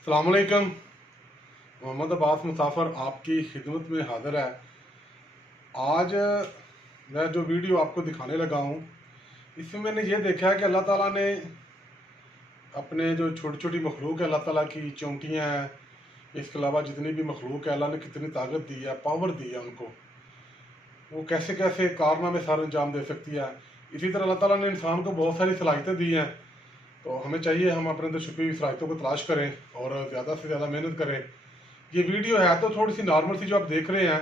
अस्सलामुअलैकुम। मोहम्मद अब्बास मुसाफिर आपकी खिदमत में हाजिर है। आज मैं जो वीडियो आपको दिखाने लगा हूँ, इसमें मैंने ये देखा है कि अल्लाह ताला ने अपने जो छोटी छोटी मखलूक है, अल्लाह ताला की चौंटियाँ हैं, इसके अलावा जितनी भी मखलूक है, अल्लाह ने कितनी ताकत दी है, पावर दी है उनको, वो कैसे कैसे कारनामे सारे अंजाम दे सकती है। इसी तरह अल्लाह ताला ने इंसान को बहुत सारी सलाहियतें दी हैं, तो हमें चाहिए हम अपने अंदर छुपी हुई सलाहियतों को तलाश करें और ज़्यादा से ज़्यादा मेहनत करें। ये वीडियो है तो थोड़ी सी नॉर्मल सी जो आप देख रहे हैं,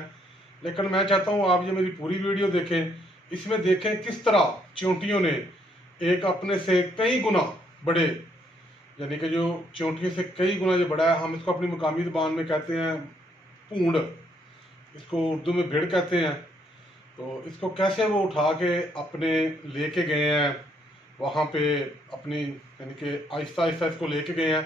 लेकिन मैं चाहता हूँ आप ये मेरी पूरी वीडियो देखें। इसमें देखें किस तरह चींटियों ने एक अपने से कई गुना बड़े, यानी कि जो चींटियों से कई गुना जो बड़ा है, हम इसको अपनी मकामी ज़बान में कहते हैं पूंड, इसको उर्दू में भेड़ कहते हैं। तो इसको कैसे वो उठा के अपने लेके गए हैं वहाँ पे, अपनी यानी कि आहिस्ता आहिस्ता इसको लेके गए हैं।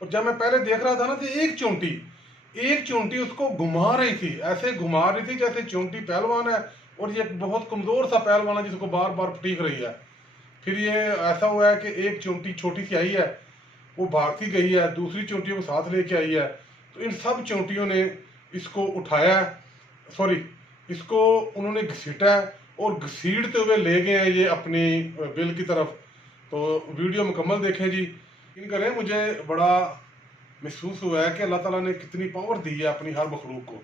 और जब मैं पहले देख रहा था ना, तो एक चींटी उसको घुमा रही थी, ऐसे घुमा रही थी जैसे चींटी पहलवान है और ये एक बहुत कमज़ोर सा पहलवान है जिसको बार बार पटीक रही है। फिर ये ऐसा हुआ है कि एक चींटी छोटी सी आई है, वो भागती गई है, दूसरी चींटियों को साथ लेके आई है। तो इन सब चींटियों ने इसको उठाया, सॉरी, इसको उन्होंने घसीटा है और घसीटते हुए ले गए हैं ये अपनी बिल की तरफ। तो वीडियो मुकम्मल देखें जी, यकीन करें मुझे बड़ा महसूस हुआ है कि अल्लाह ताला ने कितनी पावर दी है अपनी हर मखलूक को।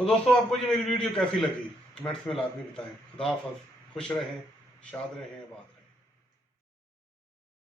तो दोस्तों आपको ये मेरी वीडियो कैसी लगी कमेंट्स में लाजमी बताएं। खुदा हाफ़िज़, खुश रहें, शाद रहें, आबाद रहें।